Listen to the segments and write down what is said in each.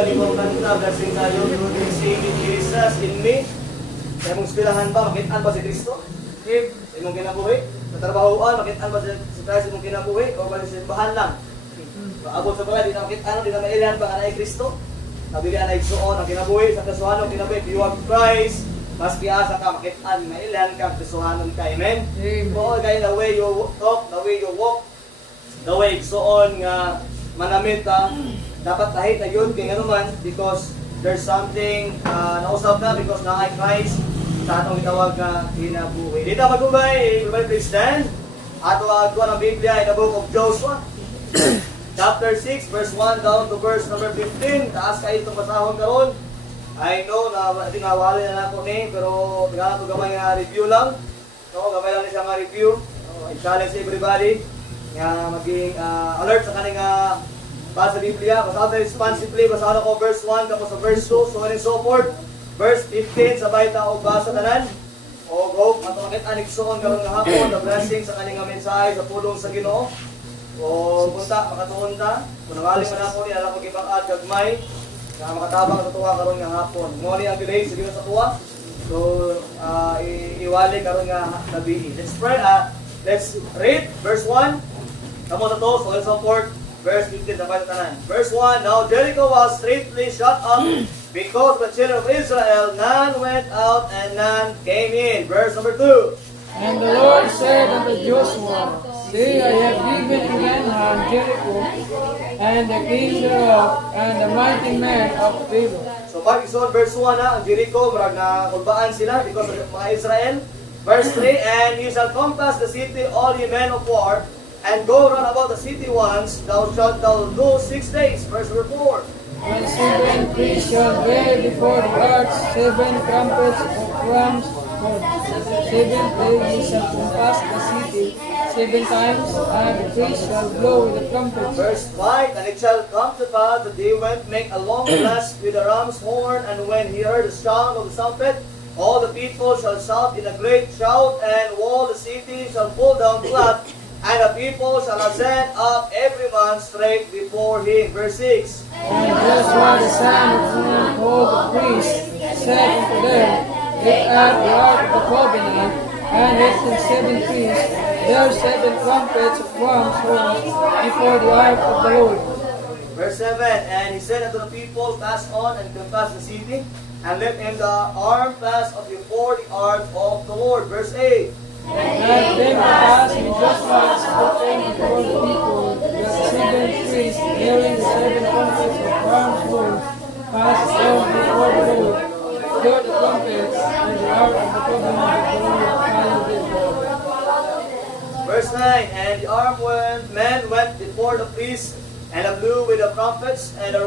ganimong kanta, blessing tayo, you will see Jesus in me. Sa imong eskwelahan ba, makitaan ba si Kristo? If, sa imong kinabuhi, sa trabahoan, makitaan ba si Christ sa imong kinabuhi, o ba si simbahan lang? Abot sa pala, di na makitaan, di na mailan ba ka na Kristo? Nabili na igsuon ang kinabuhi, sa kasuhanon kinabuhi, if you have Christ, mas piasa ka, makitaan, mailan ka, kasuhanon ka, amen? Oo, kaya the way you talk, the way you walk, the way igsuon nga manamit dapat kahit na yun kaya naman because there's something nausap na because na ay Christ sa atong itawag na kinabuhi. Dito magubay, everybody please stand. Ato agwa ng Biblia in the book of Joshua chapter 6 verse 1 down to verse number 15. Taas kayo itong basahon karon. I know na tinawali na nato ni pero tingnan nato gamay nga review lang. No, gamay lang siya nga review. I challenge everybody nga maging alert sa kaning basa Biblia, basa natin responsibly, basa ko verse 1, tapos sa verse 2, so on and so forth. Verse 15, sabay ta og basa tanan. O go, matulakit aniksoon karon nga hapon, the blessing sa kaning mensahe sa pulong sa Ginoo. O punta, makatuon ta. Kung nangaling man ako ni alam ko gibang-ad gagmay, nga makatabang sa tuwa karon nga hapon. Mo ni ang delay sa Ginoo sa tuwa. So iwali karon nga gabi. Let's pray. Let's read verse 1. Kamo sa to, so on and so forth. Verse 15, sabay tanan. Verse 1, now Jericho was straitly shut up because the children of Israel, none went out and none came in. Verse number 2. And the Lord said unto Joshua, See, I have given to thine hand Jericho, and the king thereof, and the mighty men of Israel. So pag ison verse 1 ang Jericho, marag na kulbaan sila because of mga Israel. Verse 3, and you shall compass the city, all ye men of war, and go round about the city once, thou shalt do 6 days. Verse number 4. And 7 priests shall bear before the ark 7 trumpets of rams. 7 days ye shall compass the city 7 times, and the priests shall blow with the trumpets. Verse 5, and it shall come to pass that they went make a long blast with the ram's horn, and when he heard the sound of the trumpet, all the people shall shout in a great shout, and all the city shall fall down flat, and the people shall ascend up every man straight before him. Verse 6. And Joshua the son of Nun called the priests, said unto them, Take out the ark of the covenant, and let the 7 priests bear 7 trumpets of ram's horns before the ark of the Lord. Verse 7, and he said unto the people, Pass on and compass the city, and let him the arm pass of before the ark of the Lord. Verse 8. And then pass in Joshua spoken before the people, the 7 priests bearing the 7 trumpets of ram's horns passed on before the Lord, blew the trumpets, and the ark of the covenant of the Lord followed them. Verse 9, and the armed men went before the priests, and blew with the trumpets, and the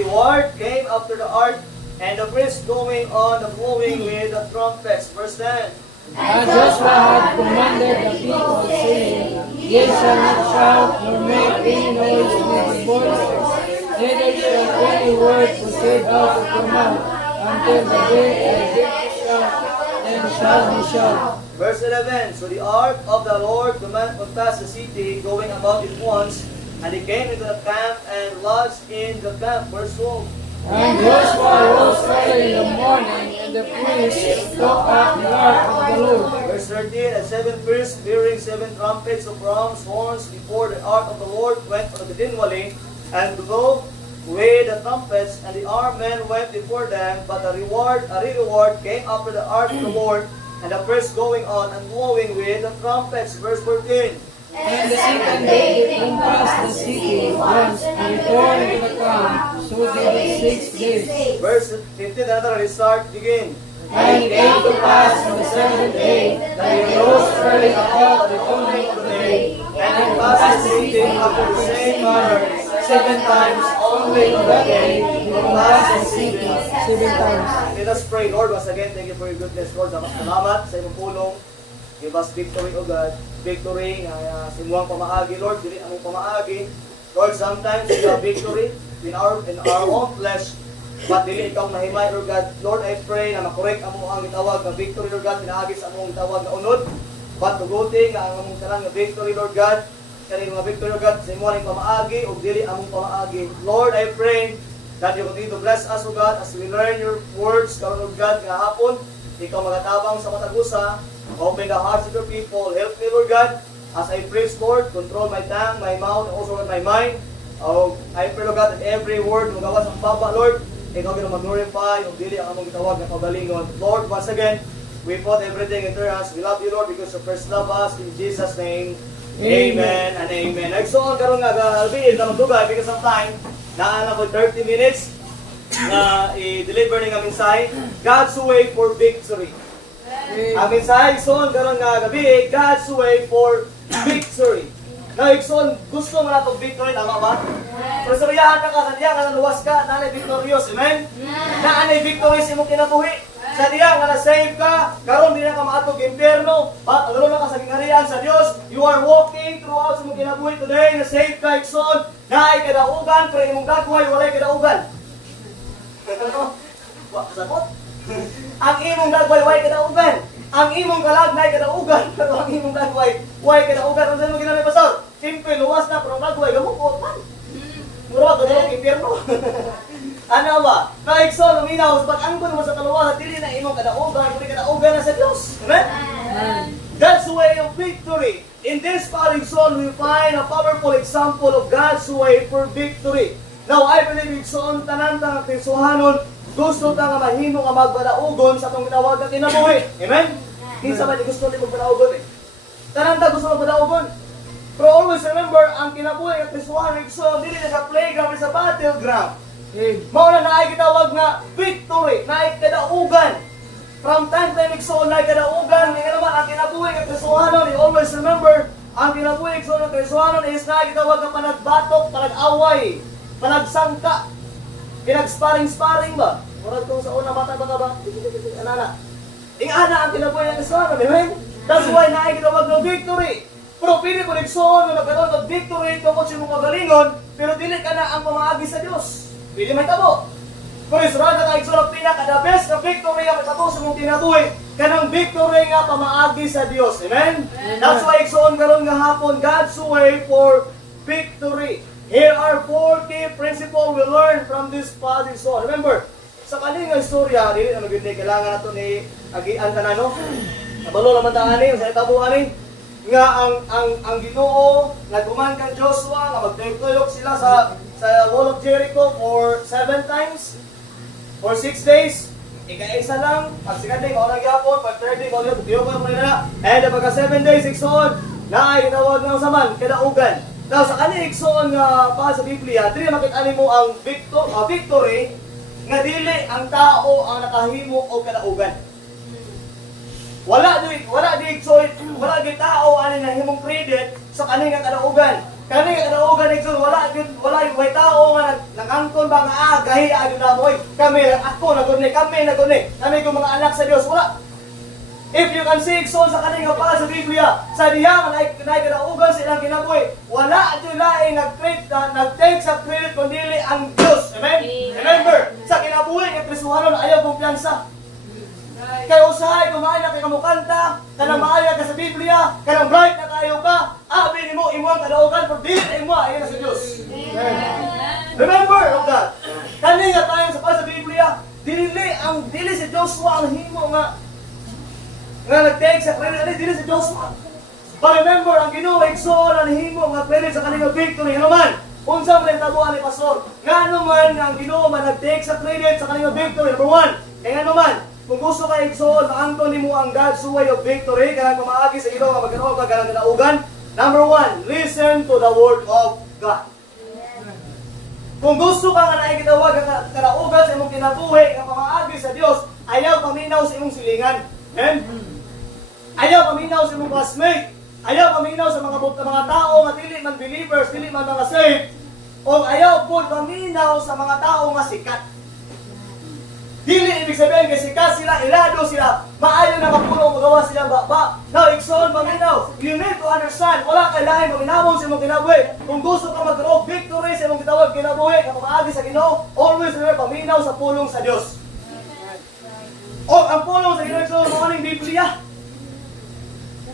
reward came after the ark, and the priests going on the blowing with the trumpets. Verse 10. And Joshua had commanded the people, saying, Ye shall not shout, nor make any noise with the voices, neither shall any word proceed out of your mouth, until the day I bid you shout, then shall ye shout. Verse 11, so the ark of the Lord compassed the city, going about it once, and he came into the camp and lodged in the camp. Verse 12. And Joshua rose early in the morning, and the priests took up the ark of the Lord. Verse 13, and 7 priests bearing 7 trumpets of ram's horns before the ark of the Lord went continually, and blew with the trumpets, and the armed men went before them, but a reward came after the ark of the Lord, and the priests going on and blowing with the trumpets. Verse 14. And the second day they compassed the city once, and returned to the camp, so did the 6 days. Verse 15, another restart, begin. And it came to pass on the 7th day that he rose early about the dawning of the day, and passed the city after the same manner 7 times, only on that day he passed the city 7 times. Let us pray. Lord, once again, thank you for your goodness, Lord. Salamat sa imong pulong. Give us victory, O God. Victory nga simuang pamaagi, Lord. Dili among pamaagi. Lord, sometimes we have victory in our own flesh, but dili ikaw mahimay, Lord God. Lord, I pray na makorek amo ang gitawag na victory, Lord God. Pinaagi sa among gitawag na unod. But tuguti nga ang among tanan nga victory, Lord God. Kani mga victory, Lord God, sa imo ning pamaagi o dili among pamaagi. Lord, I pray that you continue to bless us, O God, as we learn your words, karon O God, nga hapon, ikaw magatabang sa matagusa, open the hearts of your people, help me, Lord God, as I preach, Lord, control my tongue, my mouth, and also my mind. Oh, I pray, Lord God, that every word mo gawa sa baba, Lord, ikaw gina mag-glorify, o dili ang among gitawag na pagalingon. Lord, once again, we put everything into your hands. We love you, Lord, because you first love us. In Jesus' name, amen and amen. Nagsuon karon nga galbiin na magdugay because of time. Naana ko 30 minutes na i-deliver ng aming mensahe. God's way for victory. Ang mensahe ison karon nga gabi, God's way for victory. Na ison gusto mo na itong victory, tama ba? Pero sabihan ka sa diya, ka naluwas ka, nanay victorious, amen? Naanay victorious imong kinabuhi. Sa diya, nga na-save ka, karon di na ka maatog impyerno, agro na ka sa gingarian sa Dios. You are walking throughout sa imong kinabuhi today, na-save ka, ison, naay kadaugan, pero imong gagaway, walay kadaugan. Sakot? Ang imong gagaway, walay kadaugan. Ang imong kalagnay kadaugan, pero ang imong gagaway, walay kadaugan. Ano sa'yo mo ginamay, Pastor? Simple, luwas na, pero ang gagaway, gamukot man. Mura ka dalawang impyerno. Ano ba? Naigson, uminaw, sa pag-angkon mo sa kaluwasan, dili na imong kadaugan, kundi kadaugan na sa Diyos. Amen? That's the way of victory. In this paligson, we find a powerful example of God's way for victory. Now, I believe igsoon tanan tang Kristohanon, gusto ta nga mahimo nga magbadaugon sa atong gitawag nga kinabuhi. Amen? Kinsa man gusto ni magbadaugon eh. Tanan ta gusto magbadaugon. Pero always remember, ang kinabuhi nga Kristohanon igsoon dili na sa playground, sa battleground. Mao na naay gitawag nga victory, naay kadaugan. From time to time igsoon naay kadaugan, nga naman ang kinabuhi nga Kristohanon, always remember, ang kinabuhi igsoon nga Kristohanon is naay gitawag nga panagbatok, panag-away, panagsangka, pinag-sparring ba? Murag kung sa una bata ba? Anana. Ingana ang kinabuhi nga Kristohanon, amen? That's why naay gitawag nga victory. Pero pili ko igsoon nga nagkaroon ng victory tungkol sa imong kagalingon, pero dili ka na ang pamaagi sa Dios. Pili may tabo. Kung israda ka igsoon ang pinaka the best na victory ang matabo sa mong kinabuhi, kanang victory nga pamaagi sa Dios. Amen? That's why igsoon karon nga hapon, God's way for victory. Here are 4 key principles we learn from this passage. So, remember, sa kaning istorya, dili na magiging kailangan nato ni agian kanano. Kabalo naman ta ani, sa itabo ani nga ang Ginoo naghuman kang Joshua nga magtuyok sila sa wall of Jericho for 7 times for 6 days. Ika-isa lang, pag second day, kaunang yapon, pag third day, kaunang tuyok mo na. And pagka 7 days, igsoon, na ay tinawag ng saman, kadaugan. Now, sa kaning igsoon nga pa sa Biblia, dili makit-ani mo ang victory nga dili ang tao ang nakahimo og kadaugan. Wala gid tao ani nahimong credit sa kaning nga kadaugan. Kaning nga kadaugan igsoon wala way tao nga nangangkon ba nga gahi agud na moy. Kami ako nagunni, kami ko mga anak sa Dios wala. If you can see igsoon sa kaning nga pa sa Biblia, sa diha nga nay kadaugan sa ilang kinabuhi, wala ato lain nag-take sa credit kundi ang Dios. Amen? Remember, sa kinabuhi nga Kristohanon ayaw kumpiyansa. Kaya usahay, kumain na kay kamukanta, kanang maaya ka sa Biblia, kanang bright na kayo ka, abi ni mo, imuang kadaugan, pero dili na imo, ayan na sa Diyos. Remember of that. Kani nga tayo sa Biblia, dili si Joshua ang himo nga nag-take sa credit, dili si Joshua. But remember, ang Ginoo igsoon ang himo nga credit sa kanang victory. Ano man? Unsa man tabuan ni pastor? Ngano man ang Ginoo man nag-take sa credit sa kanang victory? Number 1. Kaya ngano man? Kung gusto ka igsoon, maangton nimo ang God's way of victory, kanang pamaagi sa Ginoo nga magkaroon ka kanang kadaugan. Number 1, listen to the word of God. Kung gusto ka nga naigitawag ang kadaugan sa imong kinabuhi, nga pamaagi sa Dios, ayaw paminaw sa imong silingan. Amen? Ayaw paminaw sa imong classmate. Ayaw paminaw sa mga tao nga dili man believers, dili man mga saved. O ayaw po paminaw sa mga tao nga sikat. Dili ibig sabihin kasi sikat sila, ilado sila, maayo na mapuno, magawa silang baba. Now, igsoon, maminaw. You need to understand, wala kailangan maminamon sa imong kinabuhi. Kung gusto ka magkaroon victory sa imong gitawag kinabuhi, kapag maagi sa Ginoo, always remember, paminaw sa pulong sa Dios. O ang pulong sa Ginoo, mga aning Biblia.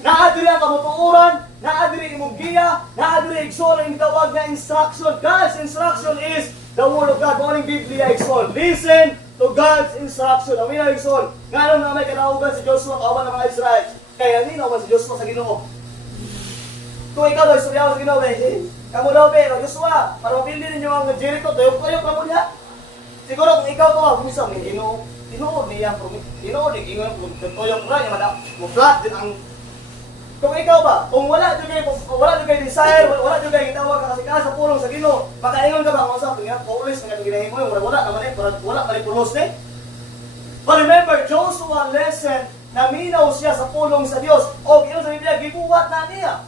Naadiri ang kamutuuran, naadiri imong giya, naadiri igsoon ang gitawag na instruction. God's instruction is the Word of God. Morning Biblia, Exol. Listen to God's instruction. Amin na, Exol. Nga na may kanaugan si Joshua, kawan ng mga Israel. Kaya hindi naman si Joshua sa Ginoo. Kung ikaw daw, istoryawan sa Ginoo, kamu daw, Joshua, para mapindi ninyo ang Jericho, tuyok-tuyok ka mo niya. Siguro kung ikaw to, kung isang tinuod niya, tinuod niya, ingon, tuyok mo na, yung flat din ang. Kung ikaw ba, kung wala nyo kayo desire, wala nyo kayo gitawag ka kasi ka sa pulong sa Ginoo, makaingon ka ba kung sa nga, paulis nga ginahin mo, wala naman wala malipulos eh. But remember, Joshua lesson, naminaw siya sa pulong sa Dios. O, gino sa Biblia, gibuwat na niya.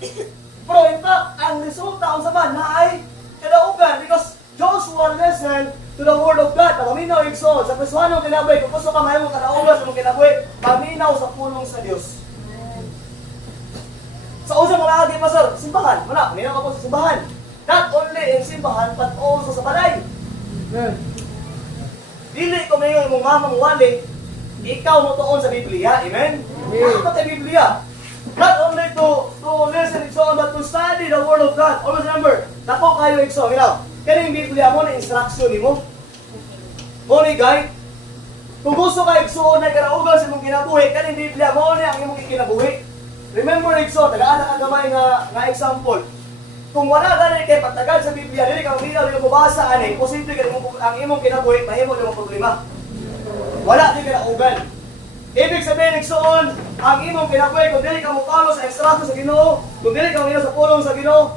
Pero in fact, ang resulta ang sama na ay kadaugan because Joshua listened to the Word of God. Paminaw igsoon. Sa Kristohanong kinabuhi, kung gusto ka mahimong kadaugan sa mong kinabuhi, paminaw sa pulong sa Dios. Sa usang mga agi, Pastor, simbahan. Wala, paminaw ka po sa simbahan. Not only in simbahan, but also sa balay. Dili ko ngayon mong mamang wali, ikaw mo tuon sa Biblia. Amen? Ano ka Biblia? Not only to listen Exo, but to study the Word of God. Always remember, nako kayo Exo, ginaw. Kaya yung Biblia mo na instruction ni mo. Mo ni guide. Kung gusto ka Exo na karaugan sa mong kinabuhi, kaya yung Biblia mo na ang imong kinabuhi. Remember Exo, tagaan ang gamay nga example. Kung wala ganun kay pagtagal sa Biblia, dili ka umilaw, dili mo basa ani, posible ka ang imong kinabuhi, mahimo yung problema. Wala di ka naugan. Ibig sabihin, Exoon, ang imong kinabuhi, kung dili ka mukalo sa ekstrato sa Ginoo, kung dili ka umilaw sa pulong sa Ginoo,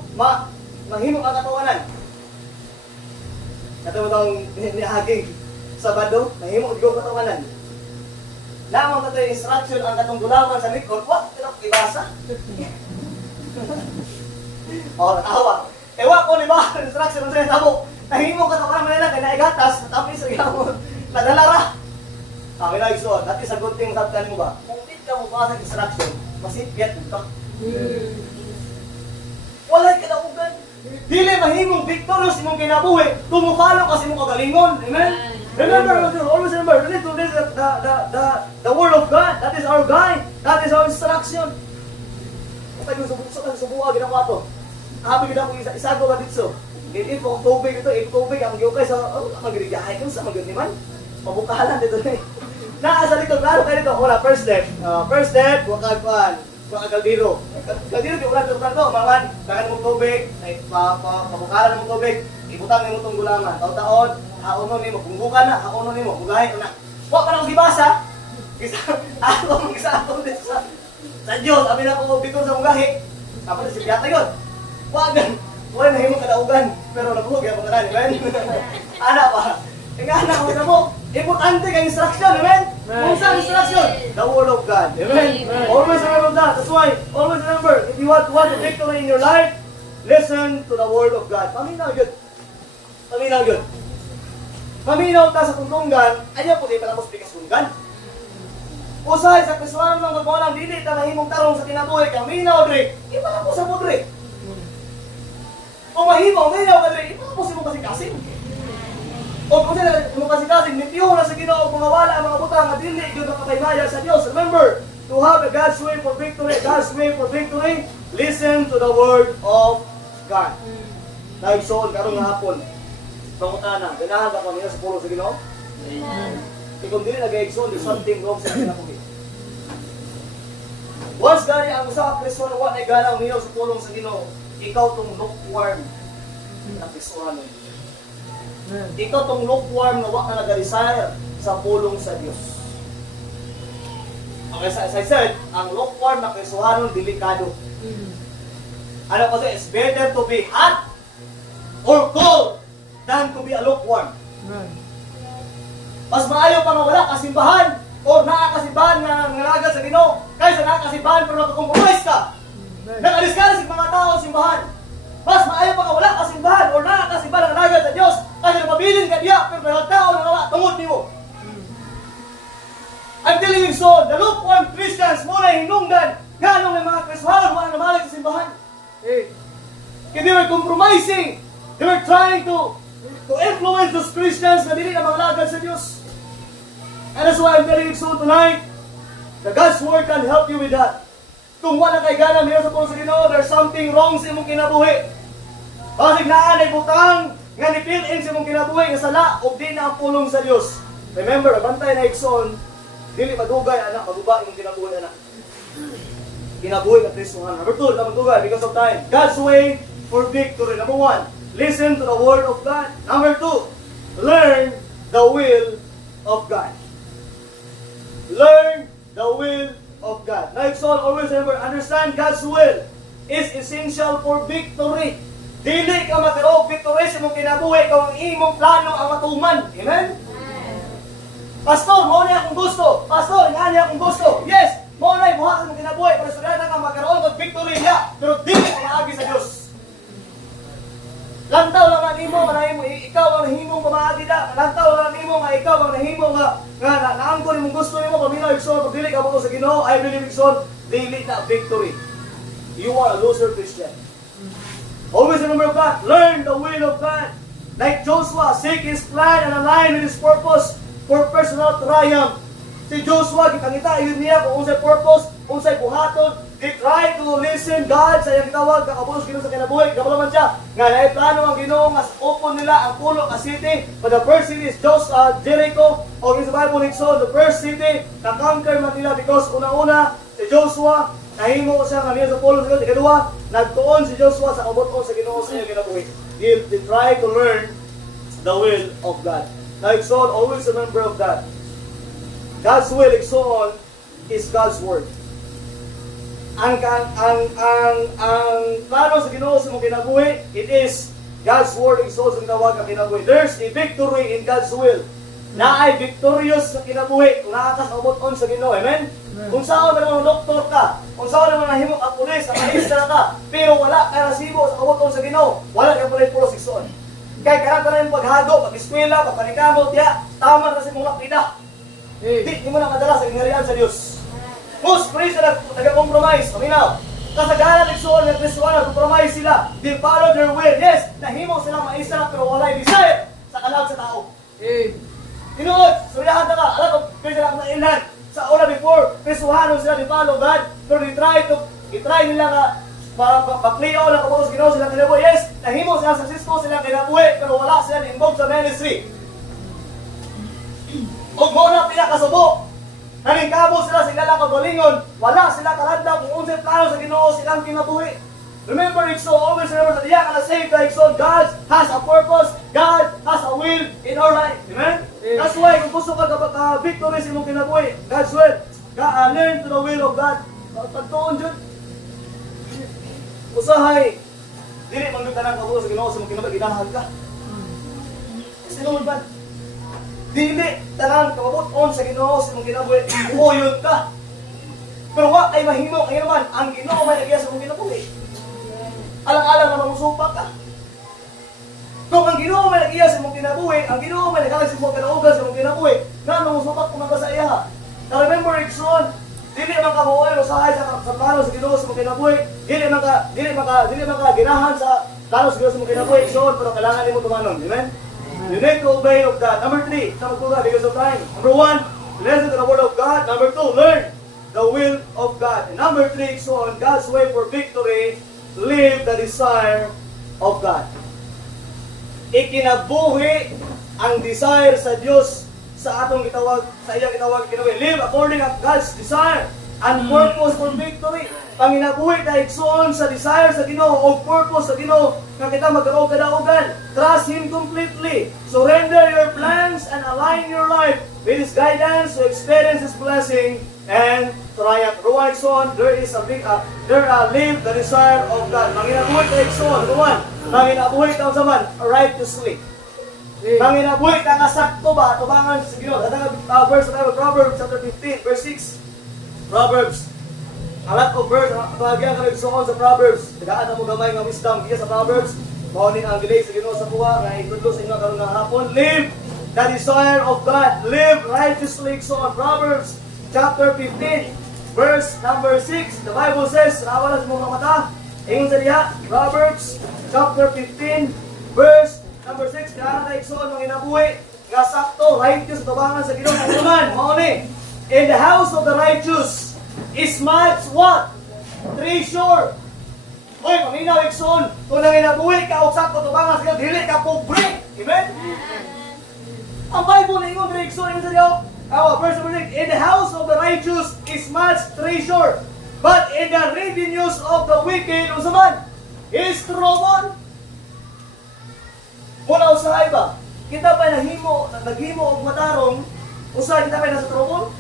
mahimo ang katawanan. Katong itong niaging Sabado, mahimo ang katawanan. Lamang ito yung instruction ang katong gulaman sa likod, what? Ito ibasa? O, natawa. Ewa ko, di ba? Instruction ang sa'yo, tabo. Nahimo katawanan mo nila, kaya naigatas, natapis, rin nadalara. Sabi na Exo, dati sa good thing sabi mo ba, kung hindi ka mo basa ng instruction, masipyat ka. Walay kadaugan. Dili mahimong victorious imong kinabuhi, tumukalo kasi mong kagalingon. Amen? Remember, always remember, we need to listen the Word of God. That is our guide. That is our instruction. Kung tayo subuha, ginawa ito. Habi kita kung isago ka dito. Hindi po tubig ito, tubig ang giyokay sa, magrigahay ko sa magrigahay. Pabukahalan dito na eh. Nasa likod, klaro kayo dito. Wala, first step. First step, huwag kaldiro. Kaldiro, di ulan to. Maman, kakan mong tubig, pabukalan mong tubig, ibutang mo itong gulaman. Taon-taon, haunon mo, kung buka na, haunon mo, bugahin na. Huwag ka na magbibasa. Ako dito sa Diyos. Sabi na ko, bito sa mugahi. Tapos na si Piyata yun. Huwag na himong kadaugan. Pero nabuhog, yan pagkanan, amen? Ana pa. Tingnan na mo. Importante ka instruction, amen? Kung saan instruction? The Word of God, amen? Always remember that. That's why, always remember, if you want a victory in your life, listen to the Word of God. Paminaw yun. Paminaw yun. Paminaw ta sa tungtungan, ayaw po di patapos bigas tunggan. Usay sa Kristohanon ng magbawalang dili, ta mahimong tarong sa tinabuhay ka, minaw dre, iba na po sa mudre. Kung mahimaw, minaw ka dre, iba na po sa mong kasing-kasing. O kung sila mong kasing-kasing, nitiyo na sa Ginoo kung mawala ang mga butang at dili, yun ang kapaymaya sa Diyos. Remember, to have a God's way for victory, listen to the Word of God. Naigsoon, karong hapon, pangutana, ganahan ka kami sa puro sa Ginoo? Kung dili nag-exon, there's something wrong sa kinabuhi. Once gani ang usa ka Kristohano wa na ganang niyo sa pulong sa Ginoo, ikaw tong lukewarm na Kristohano. Ikaw tong lukewarm na wa ka nag-desire sa pulong sa Dios. Okay, as I said, ang lukewarm na Kristohano delikado. Ano kasi, it's better to be hot or cold than to be a lukewarm. Mas maayo pa nga wala kasimbahan o nakakasimbahan nga nangalaga sa Ginoo kaysa nakakasimbahan pero nakakompromise ka. Nakalis ka sa mga tao sa simbahan. Mas maayo pa nga wala kasimbahan o nakakasimbahan nga nangalaga sa Dios kaysa napabilin ka diya pero may tao na nawa tungod nimo. I'm telling you so, the lukewarm Christians muna hinungdan ganong may mga Kristohano mga namalig sa simbahan. Kaya they were compromising. They were trying to influence those Christians na dili na mangalagad sa Diyos. And that's why I'm telling you so tonight, that God's Word can help you with that. Kung wala kay gana, mayroon sa pulong sa Ginoo, there's something wrong sa imong kinabuhi. Basig naan ay butang, nga ni-fill-in sa mong kinabuhi nga sala o di na ang pulong sa Dios. Remember, bantay na igsoon, dili madugay anak, maguba imong kinabuhi anak. Kinabuhi ka Kristohan. Number 2, na magdugay because of time. God's way for victory. Number 1, listen to the word of God. Number 2, learn the will of God. Learn the will of God. Now, igsoon, always remember, understand God's will is essential for victory. Dili ka magkaroon victory sa mong kinabuhi kung ang imong plano ang matuman. Amen? Pastor, mo na akong gusto. Pastor, nga niya akong gusto. Yes, mo na ibuha sa mong kinabuhi. Pero sa ka magkaroon ng victory niya. Pero dili ka maagi sa Diyos. Lantaw lang ang imo, ikaw ang nahimong pamaagi na. Lantaw lang ang imo, nga ikaw ang nahimong nga naangkon imong gusto nimo paminaw igsoon pag dili ka mo sa Ginoo. I believe igsoon, dili na victory. You are a loser Christian. Always remember God. Learn the will of God. Like Joshua, seek His plan and align with His purpose for personal triumph. Si Joshua, kitangita, yun niya kung unsay purpose, unsay buhaton. He tried to listen God sa iyang tawag, kakabulos Ginoo sa kinabuhi. Kapalaman siya, nga naay plano ang Ginoo, nga open nila ang pulo ka city. But the first city is Jericho. O in the Bible, the first city, na-conquer man nila because una-una, si Joshua, nahimo siya nga niya sa pulo sa ikaduwa, nagtuon si Joshua sa kabot-on sa Ginoo sa iyang kinabuhi. He tried to learn the will of God. Now, igsoon, always remember of that. God's will, igsoon, is God's word. Ang plano sa Ginoo sa mong kinabuhi, it is God's word, igsoon sa tawag ang kinabuhi. There's a victory in God's will. Na ay victorious sa kinabuhi kung nakakasabot-on sa Ginoo. Amen? Kung saan naman doktor ka, kung saan naman nahimok ang pulis, ang maestra ka, pero wala ka rasibo sa kabot-on sa Ginoo, wala ka pala pulos igsoon. Kaya karanta na yung paghago, pag-eskwela, pagpanikamot, tama na si mong lakida. Di mo na madala sa ingarihan sa Diyos. Most praise na nag-compromise. Paminaw. Kasagaran igsoon ng Kristohan, nag-compromise sila. They follow their will. Yes, nahimo silang maestra, pero wala yung desire sa kalag sa tao. Tinuod, suriyahan na ka. Alam ko, pero sila kang nailan. Sa una before, Kristohanon sila, they follow God. Pero i-try nila nga, pa-play-o lang kapag Ginoo sila kinabuhi. Yes, nahimo sila successful sila kinabuhi, pero wala sila involved sa ministry. Huwag mo na pinakasubo. Naningkabo sila lang kagalingon. Wala sila kalanda kung unsay plano sa Ginoo silang kinabuhi. Remember, Ikso, always remember that diya ka na save ka, Ikso. God has a purpose. God has a will in our life. Amen? That's why, kung gusto ka victory sa imong kinabuhi, God's will. Learn to the will of God. Pagtuon dyan. Usahay. Dili man yung tanang kabuo sa Ginoo sa imong kinabuhi, ginahan ka. Sinunod ba? Dili tanang kabuon sa Ginoo sa imong kinabuhi, uyon ka. Pero wa ay mahimo kayo naman, ang Ginoo may nagya sa imong kinabuhi. Alang-alang na mamusupak ka. Kung ang Ginoo may nag-iya sa imong kinabuhi, ang Ginoo may nagalag sa imong kanaugan sa imong kinabuhi, na mamusupak kung sa iya. Now remember, Ikson, dili man ka mauoy usahay sa plano sa Ginoo sa imong kinabuhi, dili man ka ginahan sa plano sa Ginoo sa imong kinabuhi, Ikson, pero kailangan nimo tumanon. Amen? You need to obey of God. Number 3, because of time. Number 1, listen to the word of God. Number 2, learn the will of God. And number 3, Ikson, God's way for victory, live the desire of God. Ikinabuhi ang desire sa Diyos sa atong gitawag, sa iyang gitawag, live according to God's desire and purpose for victory. Panginabuhi na igsoon sa desire sa Ginoo o purpose sa Ginoo nga kita magkaroon kadaugan. Trust Him completely. Surrender your plans and align your life with His guidance to experience His blessing and triumph. Ruwa igsoon, live the desire of God. Panginabuhi na igsoon, ruwan. Panginabuhi na zaman, righteously. Panginabuhi na kasakto ba, tubangan sa Ginoo. Verse of Proverbs chapter 15, verse 6. Proverbs. Alat ko verse, kahagyan ka nagsuon sa Proverbs. Tagaan na mo gamay nga wisdom diya sa Proverbs. Maunin ang delay sa Ginoo sa kuha, nga itudlo sa inyo karon nga hapon. Live the desire of God. Live righteously. So on Proverbs chapter 15, verse number 6, the Bible says, rawa na sa mga mata, ingon sa diha, Proverbs chapter 15, verse number 6, kaya na iksoon mga inabuhi, nga sakto, righteous, tabangan sa Ginoo ng naman. Maunin, in the house of the righteous is much what? Treasure. Hoy, paminaw igsoon, kung nang inabuhi ka og sakto tubangan sa dili ka pobre. Amen. Ang Bible na ingon diri igsoon sa diyo. Verse number 6, in the house of the righteous is much treasure, but in the revenues of the wicked, unsa man, is trouble. Muna usahay ba? Kita pa naghimo og matarong, usahay kita pa nasa trouble.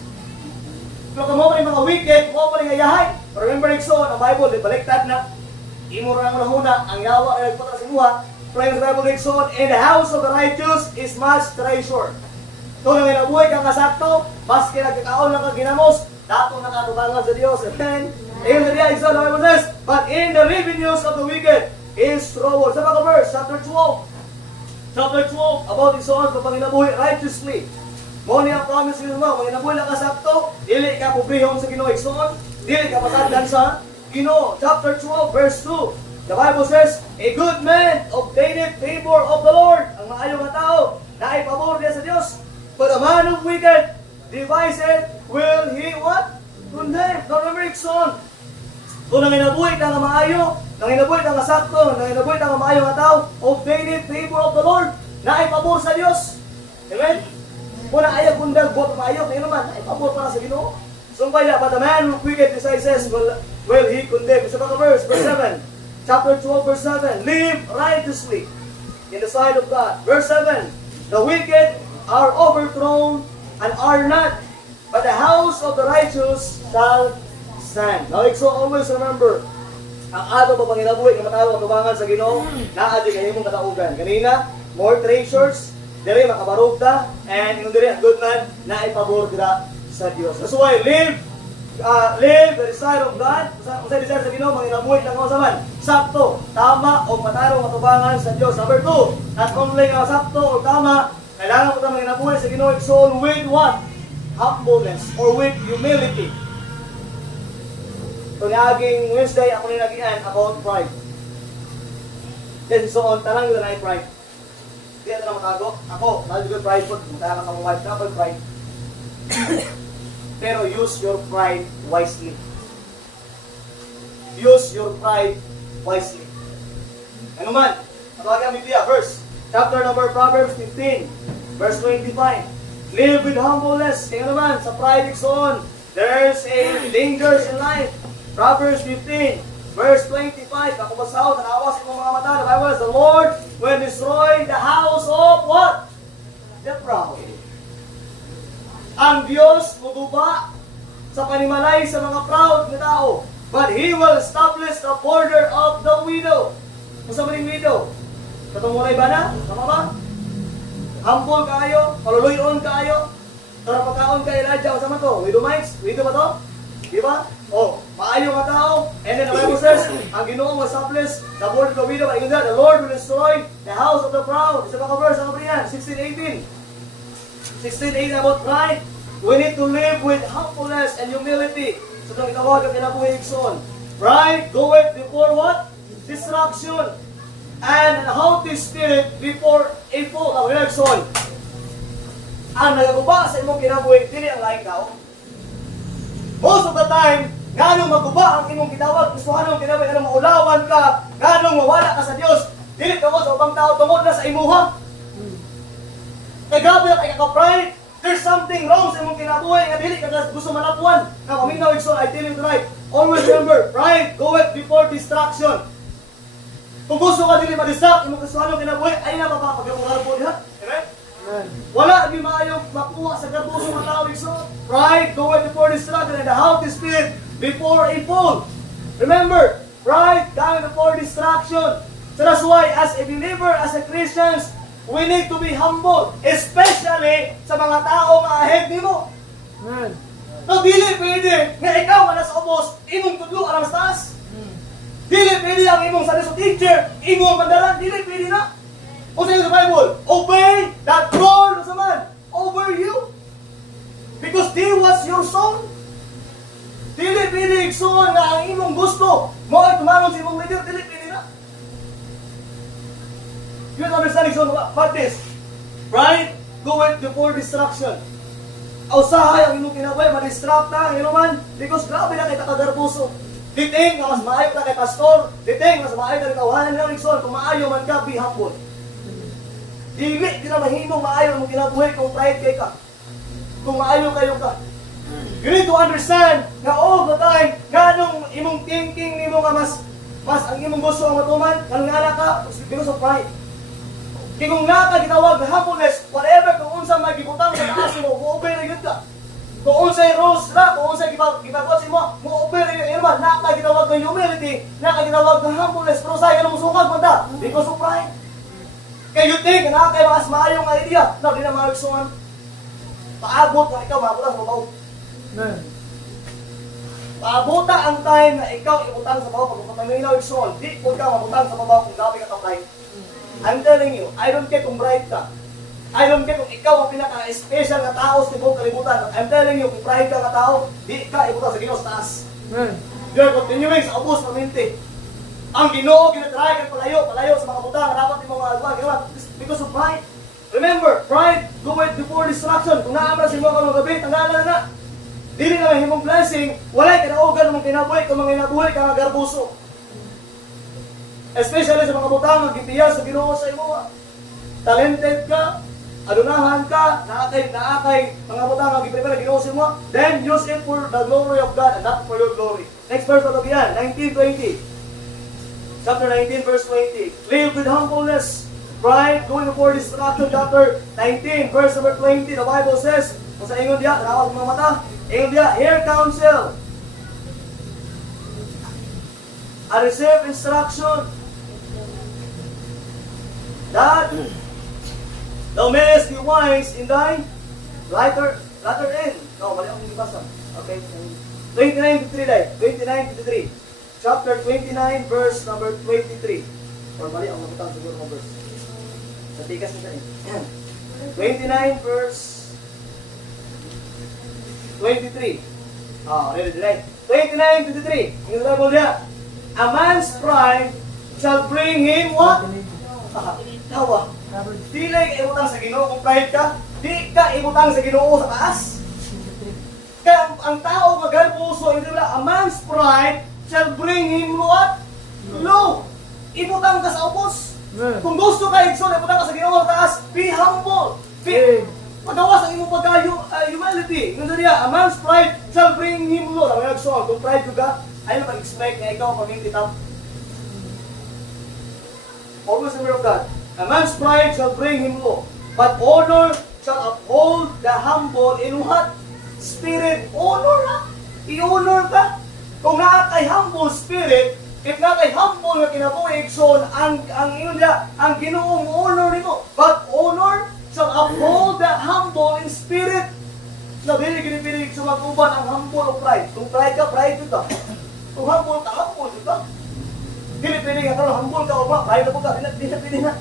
Pero kung mo pa mga wicked, mo pa rin yahay. Remember igsoon, ang Bible, baliktad na. Imo ra ang huna, ang yawa ay nagpatra sa imuha. Pero sa Bible igsoon, in the house of the righteous is much treasure. Kung nang inabuhay kang kasakto, maski nagkakaon lang kang ginamos, dato nakatubangan sa Diyos. Amen? Ayun sa diya, igsoon, ang Bible says, but in the revenues of the wicked is trouble. Sa mga verse, chapter 12. Chapter 12, about igsoon, kung panginabuhay righteously. Mo niya promise nyo mo, kung inabuhay lang kasakto, dili ka pubrihon sa Ginoo igsoon, dili ka pasagdan sa Ginoo. Chapter 12, verse 2. The Bible says, a good man obtaineth favor of the Lord. Ang maayong nga tao, na ay pabor niya sa Diyos. But a man of wicked devised will he what? Condemn. Now remember, igsoon. Kung nang inabuhay ka nga maayo, nang inabuhay ka nga sakto, nang inabuhay ka nga maayo nga tao, obtaineth favor of the Lord, na ay pabor sa Diyos. Amen? Kung na ayaw kung dagbot maayo, kayo naman, na ay pabor para sa Ginoo. So kaya, but a man of wicked devices will he condemn. Sa verse 7. Chapter 12, verse 7. Live righteously in the sight of God. Verse 7. The wicked are overthrown and are not, but the house of the righteous shall stand. Now, so always remember, ang ato pa panginabuhi ng matalo at tubangan sa Ginoo, naadi kayo mong kataugan. Kanina, more treasures, diri makabarog ta, and yung diri ang good man, na ipabor dira sa Dios. That's why, live the desire of God. Kung sa desire sa Ginoo, manginabuhi lang ako sa man. Sakto, tama, o matalo at tubangan sa Dios. Number 2, not only nga sakto o tama, kailangan mo tayo manginabuhi sa Ginoo igsoon with what? Humbleness or with humility. So niaging Wednesday, ako ninagian about pride. Then so on, tanang yun na pride. Hindi ito na matago. Ako, nalagay pride po. Kaya ka sa mga wife, pride. Pero use your pride wisely. Use your pride wisely. Ano man? Matawagin ang Biblia, verse. Chapter number Proverbs 15, verse 25. Live with humbleness. Tingnan naman, sa pride igsoon, there's a dangers in life. Proverbs 15, verse 25. Ako basaw, tanawas ko mga mata. The Bible says, the Lord will destroy the house of what? The proud. Ang Diyos muguba sa panimalay sa mga proud na tao. But He will establish the border of the widow. Kung sa maling widow, katumuray ba na? Tama ba? Humble kayo, paluluyon kayo, para pagkaon ka Elijah, o sama to? Widow mites? Widow ba to? Di ba? O, maayo nga tao, and then the Bible says, ang Ginoo will establish the border of the widow, but the Lord will destroy the house of the proud. Isa pa ka verse, ano ba yan? 16:18. 16:18 about pride. We need to live with humbleness and humility. So itong itawag ang kinabuhi igsoon. Pride goeth before what? Destruction. And an haughty spirit before a fall. Ang igsoon. Ang nagaguba sa imong kinabuhi, dili ang laing tao. Most of the time, ganong maguba ang imong gitawag, gusto anong kinabuhi, ganong maulawan ka, ganong mawala ka sa Dios, dili ka mo sa ubang tao, tungod na sa imuha. Kaya grabe na kay kaka-pride. There's something wrong sa imong kinabuhi nga dili ka gusto manapuan. Now, kaminaw igsoon, I tell you tonight, always remember, pride goeth before destruction. Kung gusto ka dili ma-distract, imong gusto anong kinabuhi, ay na mapapagkakungar po diha. Amen? Wala di maayong makuha sa garbuso ng tao igsoon. Pride goeth before destruction and the haughty spirit before a fall. Remember, pride coming before destruction. So that's why as a believer, as a Christians, we need to be humble, especially sa mga tao nga ahead nimo. Amen. No, dili pwede nga ikaw nga nasa ubos, imong tudlo alang sa taas. Dili pwede ang imong sa teacher, imong mandaran, dili pwede na. O sa Bible, obey that Lord sa man over you. Because He was your son. Dili pwede igsoon nga ang imong gusto mo ay tumangon sa imong leader, dili pwede na. You understand igsoon what this? Pride goeth before destruction. Usahay ang imong kinabuhi, ma-distract na, man, because grabe na kay kagarbuso. Diting nga mas maayo ka kay pastor, diting mas maayo ka tawanan ng igsoon, kung maayo man ka, be humble. Dili, di na mahimong maayo mo kinabuhi kung pride kay ka. Kung maayo kayo ka. You need to understand na all the time, nga nung imong thinking nimo nga mas ang imong gusto ang matuman, kanang ka, because of pride. Kaya kung nga ka gitawag na humbleness, whatever kung unsa magibutang sa taas mo, mo-obey na yun ka. Kung unsay rules na, kung unsay gibagawa sa mo, mo-obey na yun. Irman, na ka gitawag na humility, na ka gitawag na humbleness, pero sa'yo na musukag mo da, because of pride. Kaya you think, na kayo mas maayong idea, no, di na maagsungan. Paabot na ikaw, mabutas mo baw. Paabuta ang time na ikaw ibutang sa babaw pag pagpaminaw igsoon, di po ka mabutang sa babaw kung gabi ka ka-pride. I'm telling you, I don't care kung bright ka. I don't care kung ikaw ang pinaka-special na tao sa ibang kalibutan. I'm telling you, kung pride ka na tao, di ka ibutang sa Ginoo sa taas. You're continuing sa ubos paminti. Ang Ginoo ginatry ka palayo sa mga butang, dapat yung mga ginawa because of pride. Remember, pride goeth before destruction. Kung naamra sa mga gabi, tanggalan na. Dili na may himong blessing, walay kinaugan mong kinabuhi kung mga kinabuhi ka nga garbuso. Especially sa mga butang, magitiya sa Ginoo sa imo. Talented ka, adunahan ka, naakay, mga butang, mag-prepare na Ginoo sa imo. Then use it for the glory of God and not for your glory. Next verse na ito yan, 19:20. Chapter 19, verse 20. Live with humbleness, pride, going before destruction. Chapter 19, verse number 20. The Bible says, kung sa ingon diya, tanawa sa mga mata, ingon diya, hear counsel, and receive instruction, that thou mayest be wise in thy latter end. No, mali akong basa. Okay. 29:23 dahil. 29:23. Chapter 29, verse number 23. Or mali akong nabutang siguro mga verse. Sa tikas nito eh. 29 verse 23. Ready, right? 29:23. Yung Bible niya. A man's pride shall bring him what? Tawa. Di lang ibutang sa Ginoo kung pride ka. Di ka ibutang sa Ginoo sa taas. Kaya ang tao magarpuso, a man's pride shall bring him what? Low. Ibutang ka sa ubos. Kung gusto ka igsoon, ibutang ka sa Ginoo sa taas. Be humble. Pagawas ang imong humility. Yung niya, a man's pride shall bring him low. Sabi nagsoon, kung pride ka, ayaw mag-expect na ikaw pamintitap. Always the word of God. A man's pride shall bring him low, but honor shall uphold the humble in what? Spirit. Honor ha? I-honor ka. Kung nga kay humble spirit, if nga kay humble na kinabuhi, so ang Ginoong honor nito. But honor shall uphold the humble in spirit. Nabili ginipilig sa mag-uban ang humble o pride. Kung pride ka, pride ka. Kung humble ka. Pili-pili ka karon humble ka o ba? Pride na po ka. Pili na.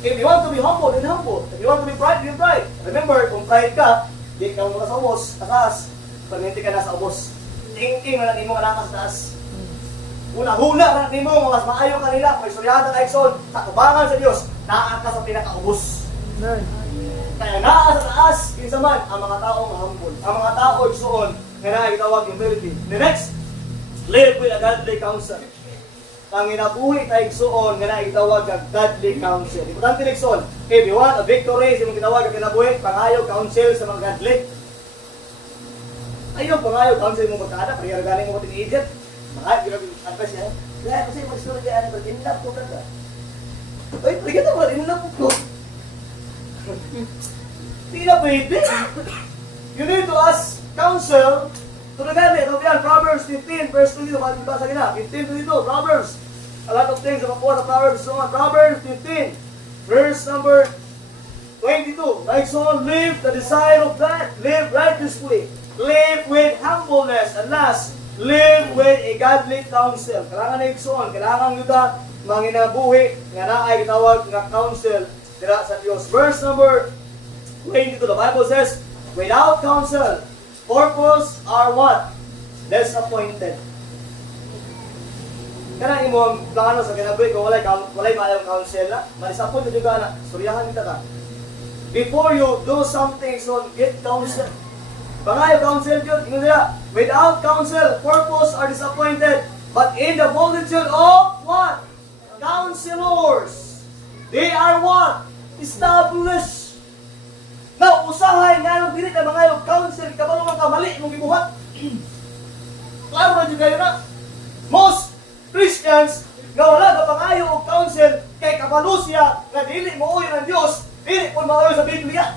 If you want to be humble, then humble. If you want to be pride, then pride. Remember, kung pride ka, di ka muna sa ubos, taas. Pagminti ka na sa ubos. Tingking na lang imo ka na sa taas. Una-huna na lang imo, mas maayo ka nila. May suryada ka ikson, sa kubangan sa Diyos, naa ka sa pinaka-ubos. Kaya naa sa taas, kinsa man, ang mga taong humble. Ang mga tao ikson, nga naitawag humility. The next, live with a godly counsel. Ang inabuhi tayo igsoon nga naitawag ang godly counsel. Importante na igsoon. If you want a victory sa mong tinawag ang kinabuhi, pangayo counsel sa mga godly. Ayaw pangayo counsel mo magkaanak, kaya galing mo mating agent. Mga advice niya. Kaya kasi mag-story kaya na, in-love ko ka ka. Ay, pagkat ako, in-love ko. Hindi na pwede. You need to ask counsel to the godly. Ito yan, Proverbs 15, verse 22. Basa kita, 15-22, Proverbs. A lot of things about the Proverbs. So on, Proverbs 15, verse number 22. Like so on, live the desire of that. Live righteously. Live with humbleness. And last, live with a godly counsel. Kailangan na iksoon. Kailangan nyo ta manginabuhi nga naay tawag nga counsel dira sa Dios. Verse number 22. The Bible says, without counsel, purpose are what? Disappointed. Kana imo plano sa kinabuhi kung walay maayong counsel na, ma-disappoint jud ka na. Suryahan kita ka. Before you do something, so get counsel. Pangayo counsel jud, ingon nila, without counsel, purpose are disappointed. But in the multitude of what? Counselors. They are what? Established. Now, usahay nga nung dili na mga yung counsel, kabalo nga kamali mong gibuhat. Klaro na dyan kayo na. Most Christians nga wala ka pangayo o counsel kay kabalo siya nga dili mo uyo ng Diyos, dili po mauyo sa Biblia.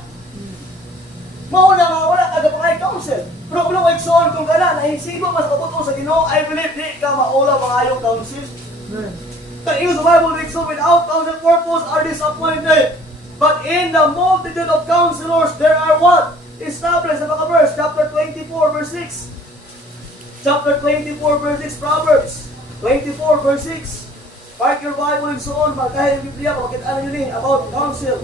Mauna nga wala ka pangayo counsel. Pero kung ako iksoon kung gana, nahisibo mas kaputong sa Ginoo, I believe di ka maula pangayo counsel. The English Bible reads, so without counsel purpose are disappointed. But in the multitude of counselors, there are what? Established, sa mga verse, chapter 24, verse 6. Chapter 24, verse 6, Proverbs. 24, verse 6. Park your Bible and so on, magkahit yung Biblia, makita nyo ni about counsel.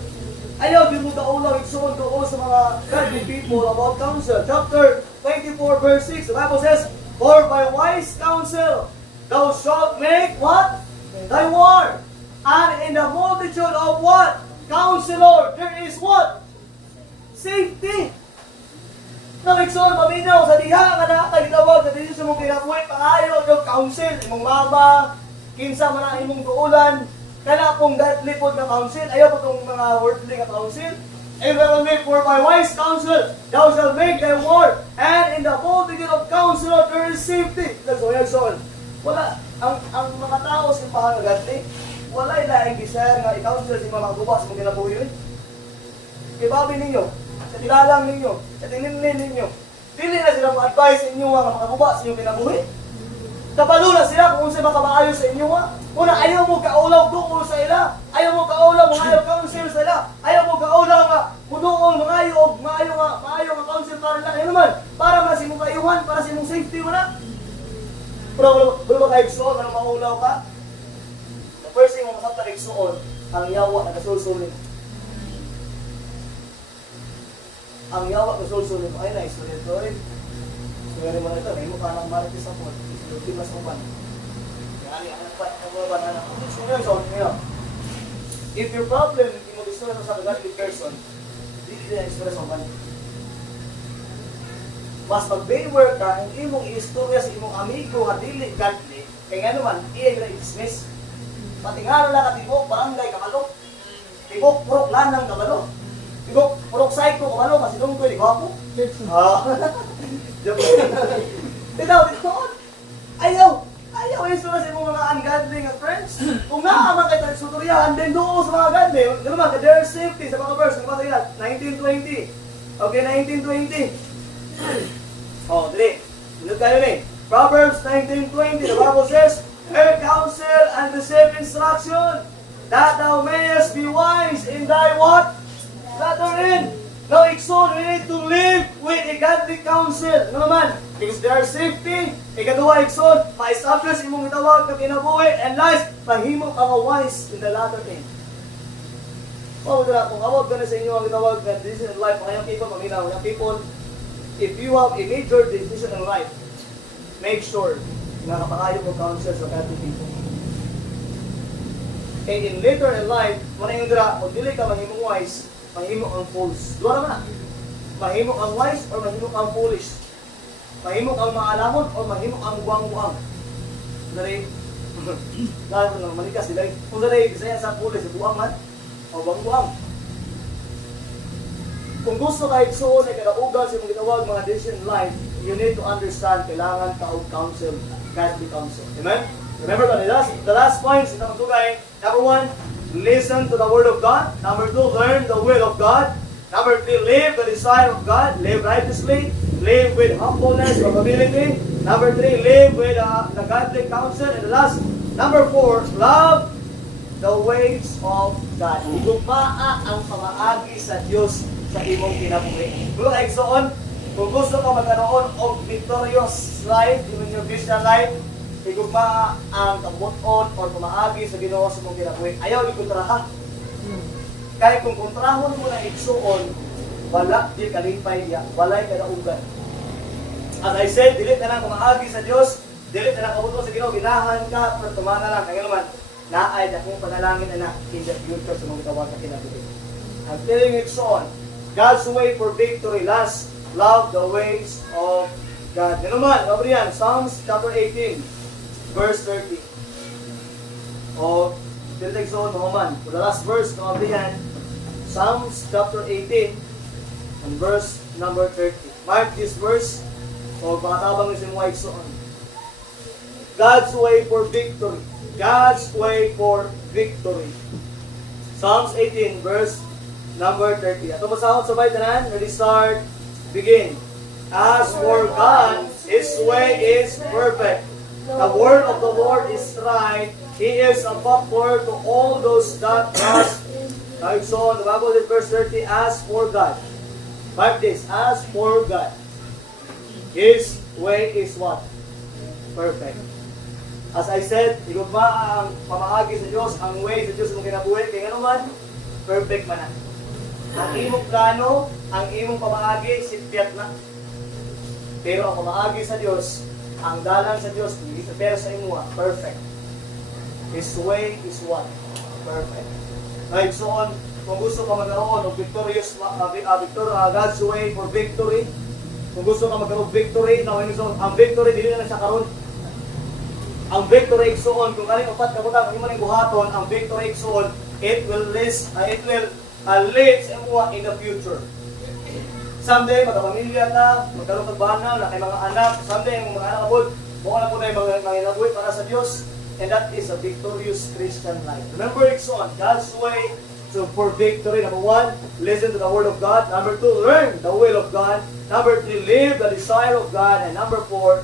Ayaw, di mo kaulang and so on doon sa mga godly people about counsel. Chapter 24, verse 6, the Bible says, for by wise counsel, thou shalt make what? Thy war. And in the multitude of what? Counselor, there is what? Safety. Nangikson, paminaw, sa diha ka na, kagitawag sa desisyon mong kinabuhi, pangayo, yung counsel, imong mama, kinsa man ang imong tuulan, kana pong lipod na counsel, ayaw po itong mga worldly na counsel. And we will make for by wise counsel, thou shalt make thy war, and in the multitude of counselor, there is safety. Nagsoon, wala, ang mga tao sa pangagadli, wala ilaing gisayar nga i-counsel sa mga gubas mong kinabuhi yun. Ibabi ninyo, sa tilalang ninyo, sa tininlin ninyo. Dili na sila ma-advise sa inyo nga makaguba sa inyong kinabuhi. Kabalo na sila kung sila makamaayos sa inyo nga. Una, ayaw mo kaulaw doon sa ila. Ayaw mo kaulaw mga ayaw counsel sa ila. Ayaw mo kaulaw nga mudoong mga ayaw nga counsel para lang. Ano naman? Para man sa imong kaiwan, para sa imong safety mo na. Pero ba kayo gusto na maulaw ka? The first thing mo masabta kayo gusto ang yawa na kasulsulin. Ang yawa ko sulsulin mo, ay na-istorya ito eh. Istorya mo na ito, may mukha ng marites ako. Istorya mas mo ba? Yan, anak pa, nababan na ako. If your problem, hindi mo istorya sa godly person, hindi na istorya sa man. Mas mag-beware ka, hindi mong i-istorya sa imong amigo at dili godly, kaya nga naman, iya na i-dismiss. Patingaro lang at tibok, barangay kabalo. Tibok, purok lanang kabalo. Tibok, purok psycho kabalo, masinong ko, di gwapo. Titaw, ayaw istorya sa imong mga ungodly nga friends. Kung naaman kayo sa tutoriyahan, then doon sa mga godly, gano'n man, there is safety sa mga verse, ng mga tayo 1920. Okay, 1920. Oh, dali. Look kayo ni. Proverbs 19:20, the Bible says, hear counsel and receive instruction, that thou mayest be wise in thy what? Latter end. Now, Ikson, we need to live with a godly counsel. Ano naman? Because there are safety. Ikaduha, Ikson, ma-establish imong itawag na kinabuhi, and last, mahimo ka wise in the latter end. Kung abot ka na sa inyo ang itawag na decision in life, mga people, paminaw, yung people, if you have a major decision in life, make sure na kapakayo mo counsel sa godly people. And in later in life, muna yung dira, kung dili ka mahimong wise, mahimo ang fools. Dua naman na. Mahimo ang wise or mahimo ang foolish. Mahimo ang maalamon or mahimo ang buang-buang. Dari, lalo na manikas sila. Kung dari, bisaya sa foolish, buang man, o buang-buang. Kung gusto kahit soon ay kadaugan sa mga gitawag mga decision in life, you need to understand kailangan ka og counsel, godly counsel. Amen? Remember the last points in tugay. Number 1, listen to the word of God. Number 2, learn the will of God. Number 3, live the desire of God. Live righteously. Live with humbleness or humility. Number 3, live with the godly counsel. And the last, number 4, love the ways of God. Igugmaa ang pamaagi sa Diyos sa imong kinabuhi. Kung kaigsoon, kung gusto ka magkaroon og victorious life in your Christian life, igugma ang kabuton or pamaagi sa Ginoo sa imong kinabuhi. Ayaw ikontraha. Kaya kung kontrahon mo na igsoon, wala di kalimpay diya, walay kadaugan. As I said, dili na lang pamaagi sa Dios, dili na lang kabuton sa Ginoo, ginahan ka pero tumana lang kay naman. Naay akong panalangin na in the future sa mga tawag na kinabuhi. I'm telling you, son, God's way for victory. Last, love the ways of God. Yan naman, over yan, Psalms chapter 18, verse 30. O, tinatag so, naman, for the last verse, over yan, Psalms chapter 18, and verse number 30. Mark this verse, o pakatabang yung mga igsoon. God's way for victory. God's way for victory. Psalms 18, verse number 30. Ato masahod sabay tanan, ready start, begin. As for God, His way is perfect. The word of the Lord is right. He is a buckler to all those that trust. So, the Bible is verse 30, as for God. Mark this, as for God. His way is what? Perfect. As I said, igugma ang pamaagi sa Diyos, ang way sa Diyos mong kinabuhi, kaya nga naman, perfect man na. Ang imong plano, ang imong pamaagi, sitpiat na. Pero ang pamaagi sa Diyos, ang dalan sa Diyos, hindi pero sa imo, perfect. His way is what? Perfect. Right, so on, kung gusto ka magkaroon ng victorious, God's way for victory, kung gusto ka magkaroon ng victory, ang victory, dili na siya karoon. Ang victory igsoon, kung kaling upat kabutang ang imaning buhaton, ang victory igsoon, it will lead sa imo in the future. Someday, magkapamilya na, magkaroon ng bana, na kay mga anak, someday, ang mga anak abod, mukha na po tayo mga inabuhi para sa Diyos, and that is a victorious Christian life. Remember, igsoon, God's way for victory. Number 1, listen to the Word of God. Number 2, learn the will of God. Number 3, live the desire of God. And number 4,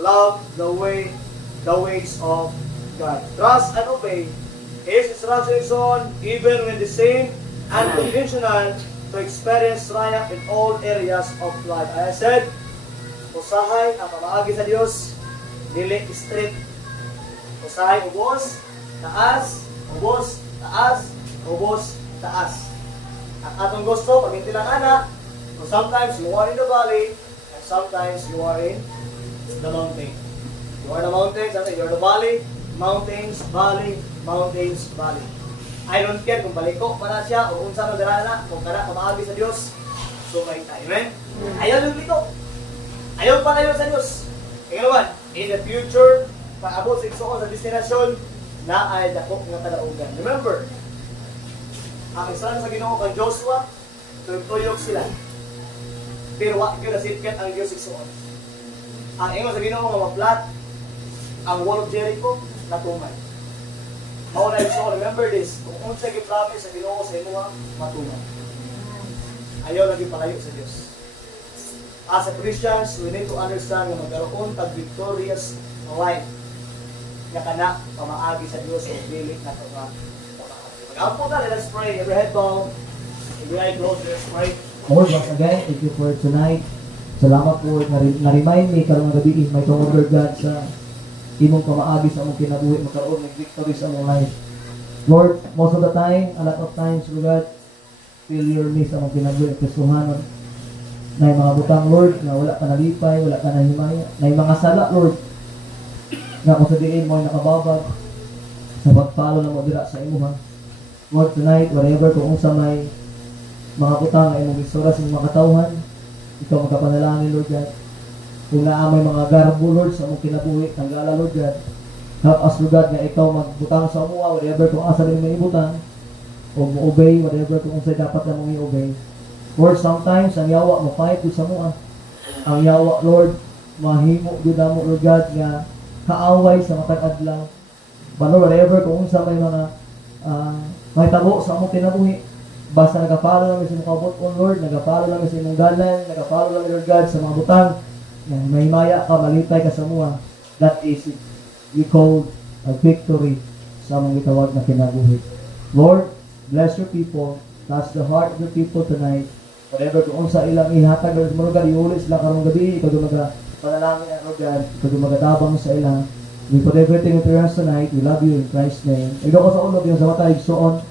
love the ways of God. Trust and obey His instructions on, even when the same unconventional, to experience triumph in all areas of life. As I said, usahay ang pamaagi sa Diyos, dili straight. Usahay ubos, taas, ubos, taas, ubos, taas. At atong gusto, pagintilang anak, so sometimes you are in the valley, and sometimes you are in the mountain. You are the mountains, and you are the valley, mountains, valley, mountains, valley. I don't care kung baliko para siya o kung saan nadarana, kung kana pamaagi sa Diyos, so may tayo. Amen? Ayaw yung liko. Ayaw pa tayo sa Diyos. Kaya naman, in the future, paabot sa igsoon sa destinasyon, na ay dakop nga kadaugan. Remember, ang isa sa Ginoo kang Joshua, tuyok sila. Pero wak yun nasitkat ang Diyos igsoon. Ang ingon sa Ginoo nga maplat, ang wall of Jericho, natumay. Mao na igsoon, remember this, kung unsay gi-promise sa Ginoo sa imo matumay. Ayaw lagi palayo sa Diyos. As a Christians, we need to understand nga magkaroon tag victorious life nga kana pamaagi sa Diyos o dili na ito nga pamaagi. Mag-ampo na, let's pray. Every head bow, every eye closed, let's pray. Lord, once again, thank you for tonight. Salamat po, na-remind me karong gabi may tungod, Lord God, sa imong pamaagi sa among kinabuhi, magkaroon ng victory sa among life. Lord, most of the time, a lot of times, Lord God, failure me sa among kinabuhi, Kristohanon, na yung mga butang, Lord, na wala ka nalipay, wala ka nahimaya, na yung mga sala, Lord, na kung sa diin mo ay nakababag sa pagpalo ng modera sa imuha. Lord, tonight, whatever kung unsa may mga butang ay mong isura sa mga katawhan, ikaw magkapanalangin, Lord God. Kung naamay mga garbo, Lord, sa mong kinabuhi, tanggala, Lord God. Help us, Lord God, na ikaw magbutang sa amuha, whatever kung asa rin may ibutang, o mo-obey, whatever kung unsay dapat na mong i-obey. Lord, sometimes, ang yawa mo fight sa amuha. Ang yawa, Lord, mahimo, duda mo, Lord God, nga kaaway sa matag adlaw. But Lord, whatever kung unsa may mga may tabo sa among kinabuhi, basta nagapalo lang sa imong kabot, oh Lord, nagapalo lang sa imong galan, nagapalo lang, Lord God, sa mga butang, yan, may maya ka, malipay ka sa mua. That is it. You call a victory sa among gitawag na kinabuhi. Lord, bless your people, touch the heart of the people tonight. Whatever kung unsa ilang ihatag, Lord God, iulis lang karong gabi, ikaw panalangin ang Lord God, pag magatabang sa ilang. We put everything into your hands tonight. We love you in Christ's name. Ikaw ko sa ulo, yung sa mata, igsoon.